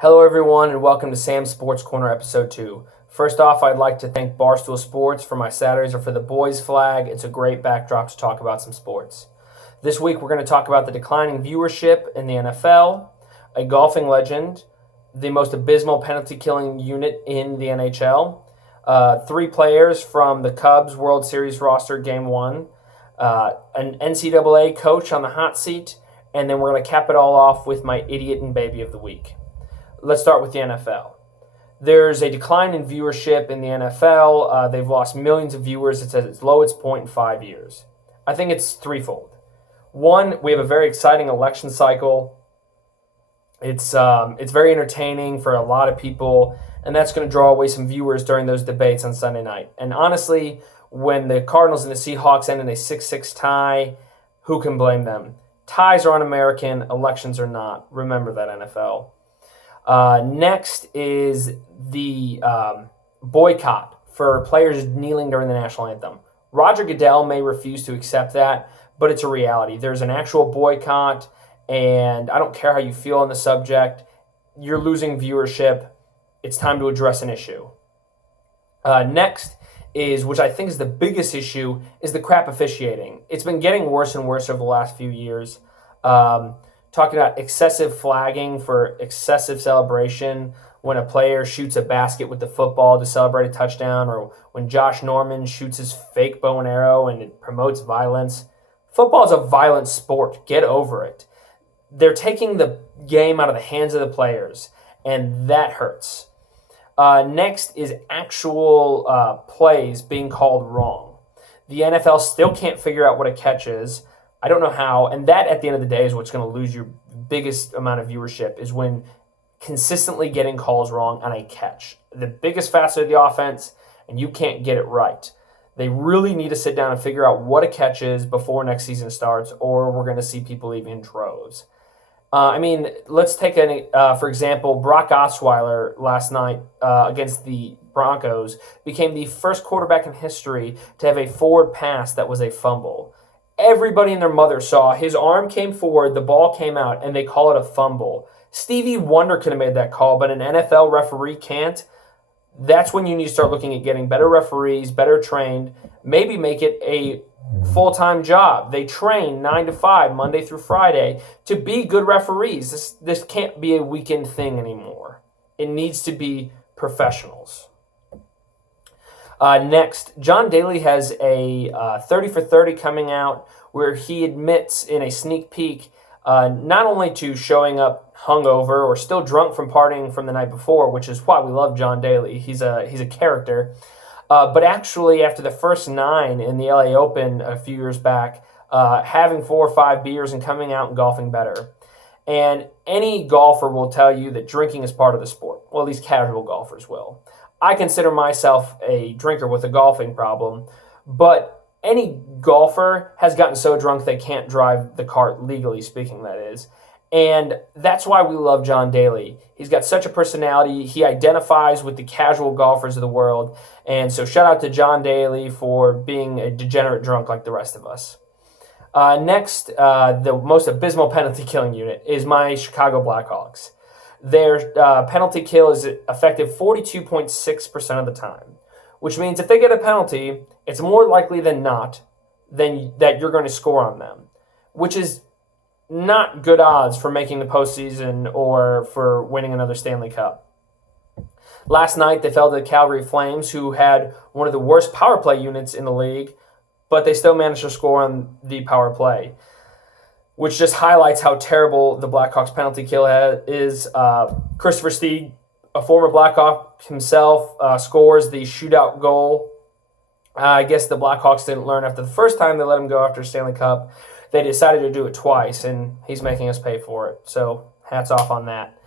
Hello, everyone, and welcome to Sam's Sports Corner Episode 2. First off, I'd like to thank Barstool Sports for my Saturdays or for the boys flag. It's a great backdrop to talk about some sports. This week, we're going to talk about the declining viewership in the NFL, a golfing legend, the most abysmal penalty-killing unit in the NHL, three players from the Cubs World Series roster Game 1, an NCAA coach on the hot seat, and then we're going to cap it all off with my idiot and baby of the week. Let's start with the NFL. There's a decline in viewership in the NFL. They've lost millions of viewers. It's at its lowest point in 5 years. I think it's threefold. One, we have a very exciting election cycle. It's very entertaining for a lot of people, and that's going to draw away some viewers during those debates on Sunday night. And honestly, when the Cardinals and the Seahawks end in a 6-6 tie, who can blame them? Ties are un-American, elections are not. Remember that, NFL. Next is the boycott for players kneeling during the national anthem. Roger Goodell may refuse to accept that, but it's a reality. There's an actual boycott, and I don't care how you feel on the subject. You're losing viewership. It's time to address an issue. Next is, which I think is the biggest issue, is the crap officiating. It's been getting worse and worse over the last few years. Talking about excessive flagging for excessive celebration when a player shoots a basket with the football to celebrate a touchdown, or when Josh Norman shoots his fake bow and arrow and it promotes violence. Football is a violent sport. Get over it. They're taking the game out of the hands of the players, and that hurts. Next is actual plays being called wrong. The NFL still can't figure out what a catch is. I don't know how, and that at the end of the day is what's going to lose your biggest amount of viewership, is when consistently getting calls wrong on a catch. The biggest facet of the offense, and you can't get it right. They really need to sit down and figure out what a catch is before next season starts, or we're going to see people leave in droves. Let's take, for example, Brock Osweiler last night against the Broncos became the first quarterback in history to have a forward pass that was a fumble. Everybody and their mother saw his arm came forward, the ball came out, and they call it a fumble. Stevie Wonder could have made that call, but an NFL referee can't. That's when you need to start looking at getting better referees, better trained, maybe make it a full-time job. They train 9 to 5, Monday through Friday, to be good referees. This can't be a weekend thing anymore. It needs to be professionals. Next, John Daly has a 30 for 30 coming out where he admits in a sneak peek not only to showing up hungover or still drunk from partying from the night before, which is why we love John Daly. He's a character. But actually, after the first 9 in the LA Open a few years back, having 4 or 5 beers and coming out and golfing better. And any golfer will tell you that drinking is part of the sport. Well, at least casual golfers will. I consider myself a drinker with a golfing problem, but any golfer has gotten so drunk they can't drive the cart, legally speaking, that is. And that's why we love John Daly. He's got such a personality. He identifies with the casual golfers of the world. And so shout out to John Daly for being a degenerate drunk like the rest of us. Next, the most abysmal penalty killing unit is my Chicago Blackhawks. Their penalty kill is effective 42.6% of the time, which means if they get a penalty, it's more likely than not that you're going to score on them, which is not good odds for making the postseason or for winning another Stanley Cup. Last night, they fell to the Calgary Flames, who had one of the worst power play units in the league, but they still managed to score on the power play, which just highlights how terrible the Blackhawks penalty kill is. Christopher Stieg, a former Blackhawk himself, scores the shootout goal. I guess the Blackhawks didn't learn after the first time they let him go after Stanley Cup. They decided to do it twice, and he's making us pay for it. So hats off on that.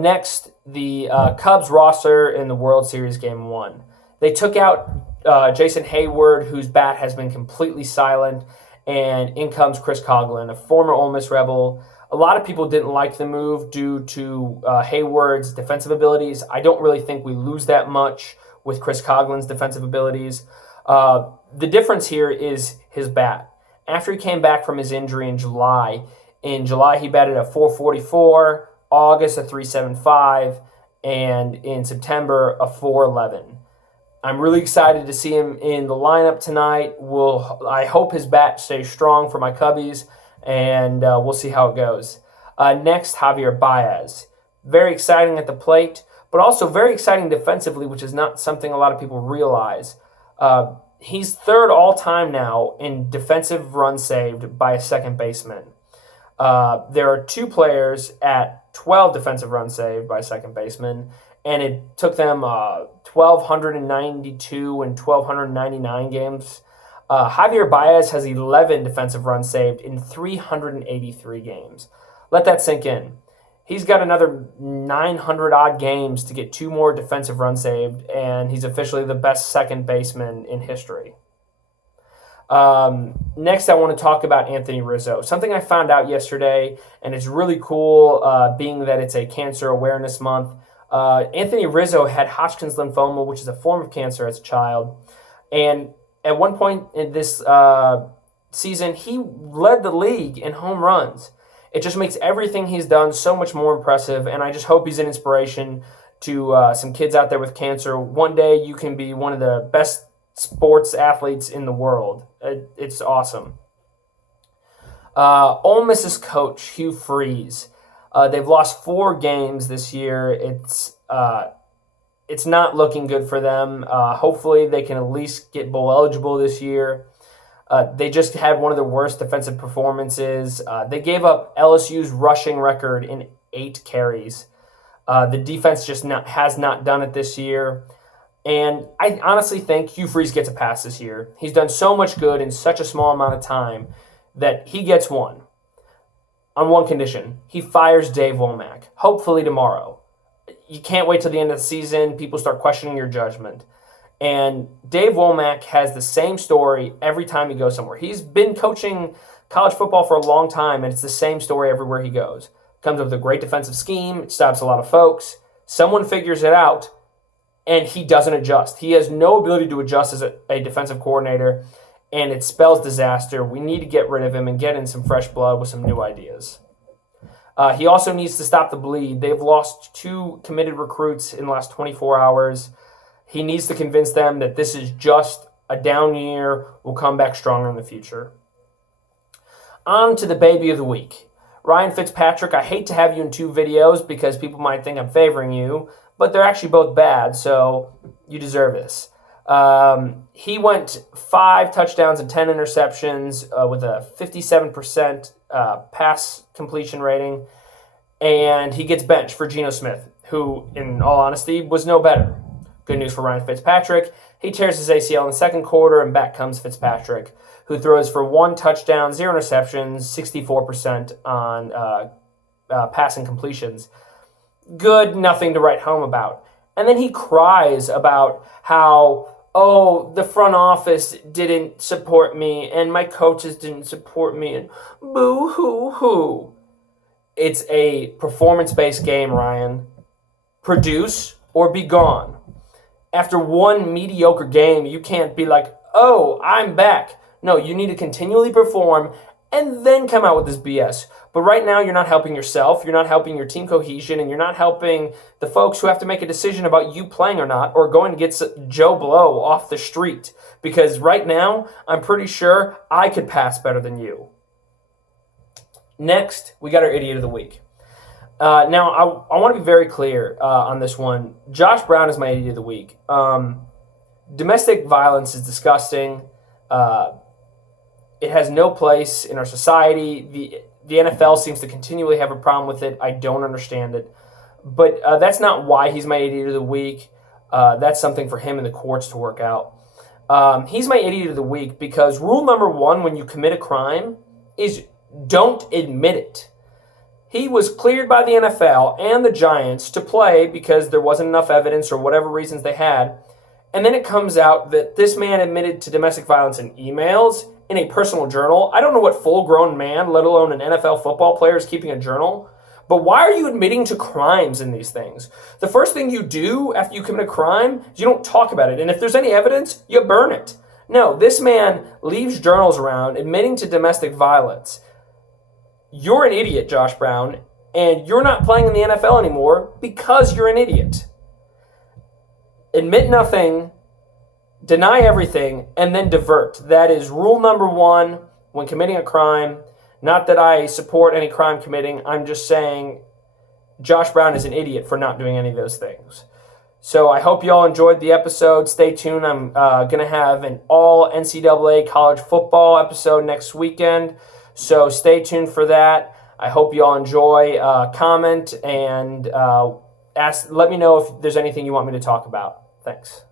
Next, the Cubs roster in the World Series Game 1. They took out Jason Hayward, whose bat has been completely silent, and in comes Chris Coghlan, a former Ole Miss Rebel. A lot of people didn't like the move due to Hayward's defensive abilities. I don't really think we lose that much with Chris Coghlan's defensive abilities. The difference here is his bat. After he came back from his injury in July he batted a .444, August a 3.75, and in September a 4.11. I'm really excited to see him in the lineup tonight. I hope his bat stays strong for my Cubbies, and we'll see how it goes. Next, Javier Baez. Very exciting at the plate, but also very exciting defensively, which is not something a lot of people realize. He's third all-time now in defensive runs saved by a second baseman. There are two players at 12 defensive runs saved by a second baseman, and it took them 1,292 and 1,299 games. Javier Baez has 11 defensive runs saved in 383 games. Let that sink in. He's got another 900-odd games to get 2 more defensive runs saved, and he's officially the best second baseman in history. Next, I want to talk about Anthony Rizzo. Something I found out yesterday, and it's really cool being that it's a Cancer Awareness Month. Anthony Rizzo had Hodgkin's lymphoma, which is a form of cancer as a child. And at one point in this season, he led the league in home runs. It just makes everything he's done so much more impressive, and I just hope he's an inspiration to some kids out there with cancer. One day you can be one of the best sports athletes in the world. It's awesome. Ole Miss's coach, Hugh Freeze. They've lost 4 games this year. It's not looking good for them. Hopefully they can at least get bowl eligible this year. They just had one of the worst defensive performances. They gave up LSU's rushing record in 8 carries. The defense just has not done it this year. And I honestly think Hugh Freeze gets a pass this year. He's done so much good in such a small amount of time that he gets one. On one condition, he fires Dave Womack, hopefully tomorrow. You can't wait till the end of the season. People start questioning your judgment. And Dave Womack has the same story every time he goes somewhere. He's been coaching college football for a long time, and it's the same story everywhere he goes. Comes up with a great defensive scheme. It stops a lot of folks. Someone figures it out, and he doesn't adjust. He has no ability to adjust as a defensive coordinator, and it spells disaster. We need to get rid of him and get in some fresh blood with some new ideas. He also needs to stop the bleed. They've lost 2 committed recruits in the last 24 hours. He needs to convince them that this is just a down year. We'll come back stronger in the future. On to the baby of the week. Ryan Fitzpatrick, I hate to have you in 2 videos because people might think I'm favoring you, but they're actually both bad, so you deserve this. He went 5 touchdowns and 10 interceptions with a 57% pass completion rating, and he gets benched for Geno Smith, who, in all honesty, was no better. Good news for Ryan Fitzpatrick. He tears his ACL in the second quarter, and back comes Fitzpatrick, who throws for 1 touchdown, 0 interceptions, 64% on passing completions. Good, nothing to write home about. And then he cries about how, the front office didn't support me, and my coaches didn't support me, and boo-hoo-hoo. It's a performance-based game, Ryan. Produce or be gone. After 1 mediocre game, you can't be like, I'm back. No, you need to continually perform and then come out with this BS. But right now, you're not helping yourself, you're not helping your team cohesion, and you're not helping the folks who have to make a decision about you playing or not, or going to get Joe Blow off the street. Because right now, I'm pretty sure I could pass better than you. Next, we got our Idiot of the Week. Now, I want to be very clear on this one. Josh Brown is my Idiot of the Week. Domestic violence is disgusting. It has no place in our society. The NFL seems to continually have a problem with it. I don't understand it. But that's not why he's my Idiot of the Week. That's something for him and the courts to work out. He's my Idiot of the Week because rule number 1 when you commit a crime is don't admit it. He was cleared by the NFL and the Giants to play because there wasn't enough evidence or whatever reasons they had. And then it comes out that this man admitted to domestic violence in emails, in a personal journal. I don't know what full-grown man, let alone an NFL football player, is keeping a journal. But why are you admitting to crimes in these things? The first thing you do after you commit a crime is you don't talk about it. And if there's any evidence, you burn it. No, this man leaves journals around admitting to domestic violence. You're an idiot, Josh Brown, and you're not playing in the NFL anymore because you're an idiot. Admit nothing, deny everything, and then divert. That is rule number one when committing a crime. Not that I support any crime committing. I'm just saying Josh Brown is an idiot for not doing any of those things. So I hope you all enjoyed the episode. Stay tuned. I'm going to have an all NCAA college football episode next weekend. So stay tuned for that. I hope you all enjoy. Comment and let me know if there's anything you want me to talk about. Thanks.